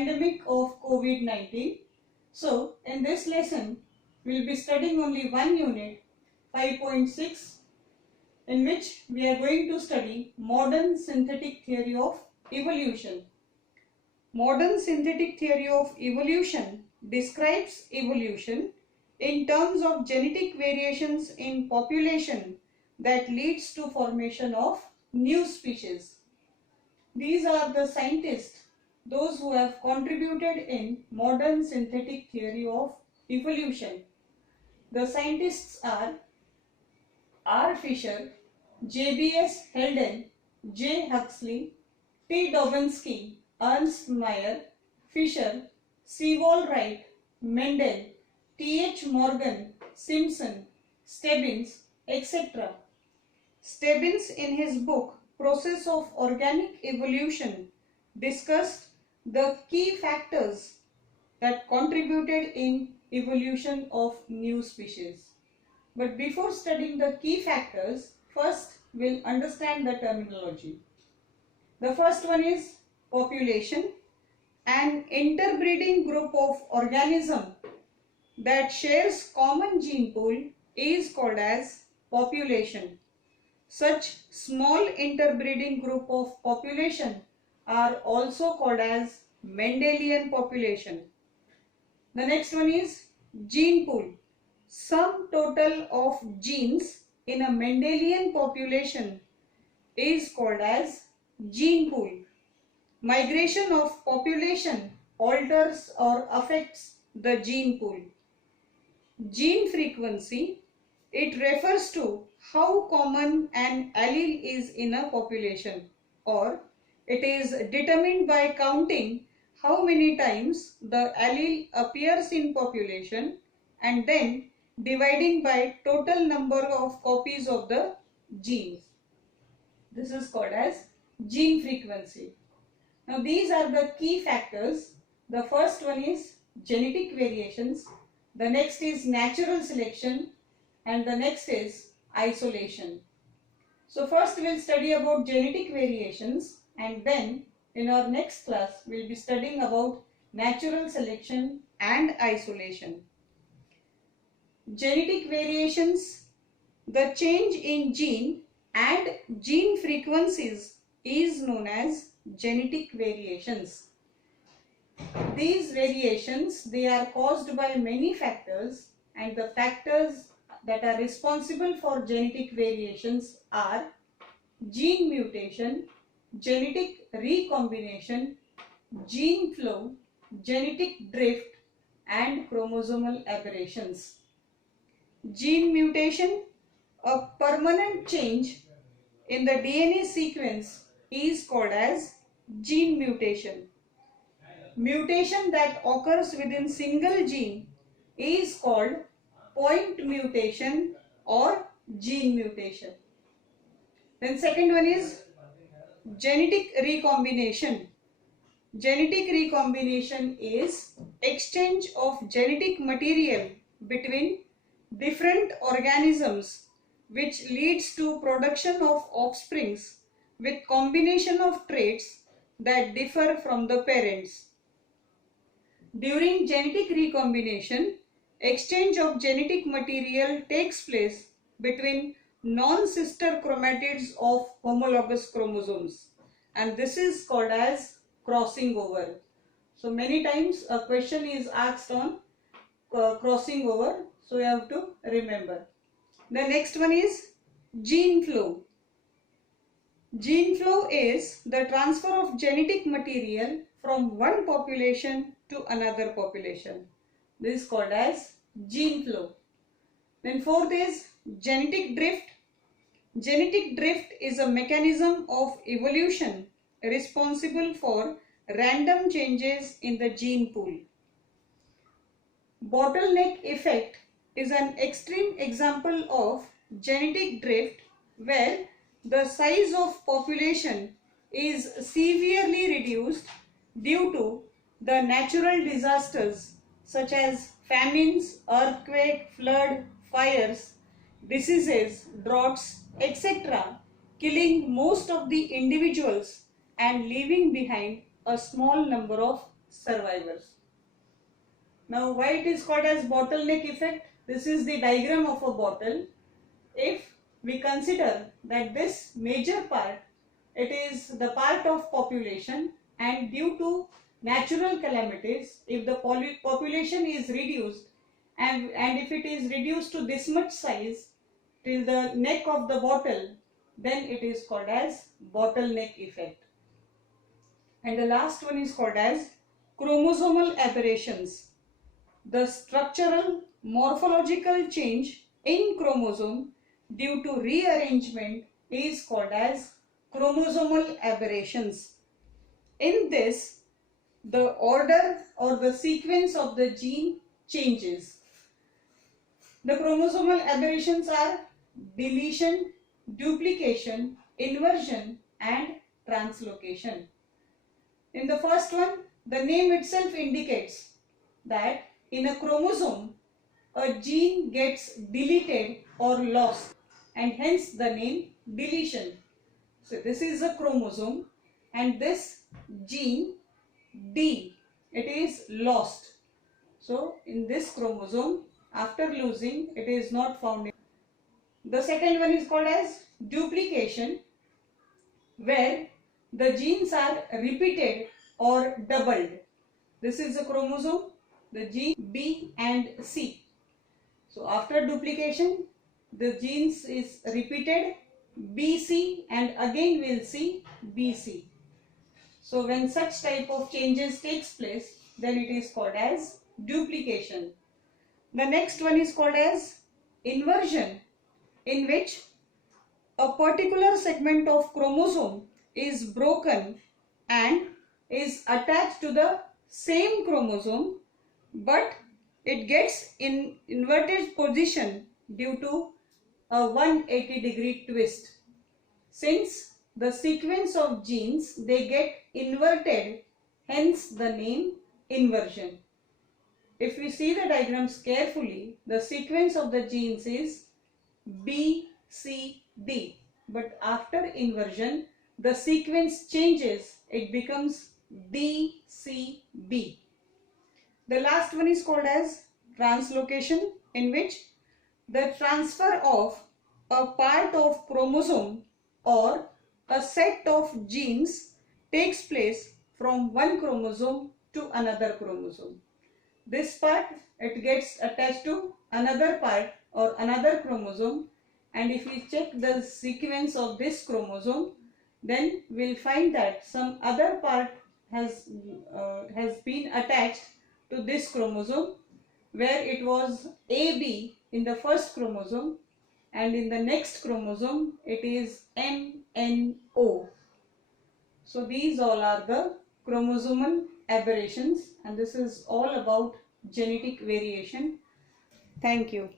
pandemic of COVID-19. So, in this lesson, we will be studying only one unit, 5.6, in which we are going to study modern synthetic theory of evolution. Modern synthetic theory of evolution describes evolution in terms of genetic variations in population that leads to formation of new species. These are the scientists, those who have contributed in modern synthetic theory of evolution. The scientists are R. Fisher, J.B.S. Helden, J. Huxley, T. Dobzhansky, Ernst Mayr, Fisher, C. Wright, Mendel, T. H. Morgan, Simpson, Stebbins, etc. Stebbins, in his book Process of Organic Evolution, discussed the key factors that contributed in evolution of new species. But before studying the key factors, first we'll understand the terminology. The first one is population. An interbreeding group of organism that shares common gene pool is called as population. Such small interbreeding group of population are also called as Mendelian population. The next one is gene pool. Sum total of genes in a Mendelian population is called as gene pool. Migration of population alters or affects the gene pool. Gene frequency, it refers to how common an allele is in a population, or it is determined by counting how many times the allele appears in population and then dividing by total number of copies of the genes. This is called as gene frequency. Now these are the key factors. The first one is genetic variations, the next is natural selection, and the next is isolation. So first we will study about genetic variations, and then in our next class we will be studying about natural selection and isolation. Genetic variations, the change in gene and gene frequencies is known as genetic variations. These variations, they are caused by many factors, and the factors that are responsible for genetic variations are gene mutation, genetic recombination, gene flow, genetic drift, and chromosomal aberrations. Gene mutation, a permanent change in the DNA sequence, is called as gene mutation. Mutation that occurs within single gene is called point mutation or gene mutation. Then second one is genetic recombination. Genetic recombination is exchange of genetic material between different organisms which leads to production of offsprings with combination of traits that differ from the parents. During genetic recombination, exchange of genetic material takes place between non-sister chromatids of homologous chromosomes, and this is called as crossing over. So many times a question is asked on crossing over, so you have to remember. The next one is gene flow. Gene flow is the transfer of genetic material from one population to another population. This is called as gene flow. Then fourth is genetic drift. Genetic drift is a mechanism of evolution responsible for random changes in the gene pool. Bottleneck effect is an extreme example of genetic drift where the size of population is severely reduced due to the natural disasters such as famines, earthquake, flood, fires, diseases, droughts, etc., killing most of the individuals and leaving behind a small number of survivors. Now why it is called as bottleneck effect? This is the diagram of a bottle. If we consider that this major part, it is the part of population, and due to natural calamities, if the population is reduced and if it is reduced to this much size till the neck of the bottle, then it is called as bottleneck effect. And the last one is called as chromosomal aberrations. The structural morphological change in chromosome due to rearrangement is called as chromosomal aberrations. In this, the order or the sequence of the gene changes. The chromosomal aberrations are deletion, duplication, inversion and translocation. In the first one, the name itself indicates that in a chromosome, a gene gets deleted or lost, and hence the name deletion. So this is a chromosome and this gene D, it is lost. So in this chromosome, after losing, it is not found. The second one is called as duplication, where the genes are repeated or doubled. This is a chromosome, the gene B and C. So after duplication, the genes is repeated BC and again we'll see BC. So when such type of changes takes place, then it is called as duplication. The next one is called as inversion, in which a particular segment of chromosome is broken and is attached to the same chromosome, but it gets in inverted position due to a 180-degree twist. Since the sequence of genes, they get inverted, hence the name inversion. If we see the diagrams carefully, the sequence of the genes is B, C, D. But after inversion, the sequence changes. It becomes D, C, B. The last one is called as translocation, in which the transfer of a part of chromosome or a set of genes takes place from one chromosome to another chromosome. This part, it gets attached to another part or another chromosome, and if we check the sequence of this chromosome, then we'll find that some other part has been attached to this chromosome, where it was AB in the first chromosome, and in the next chromosome it is MNO. So these all are the chromosomal aberrations, and this is all about genetic variation. Thank you.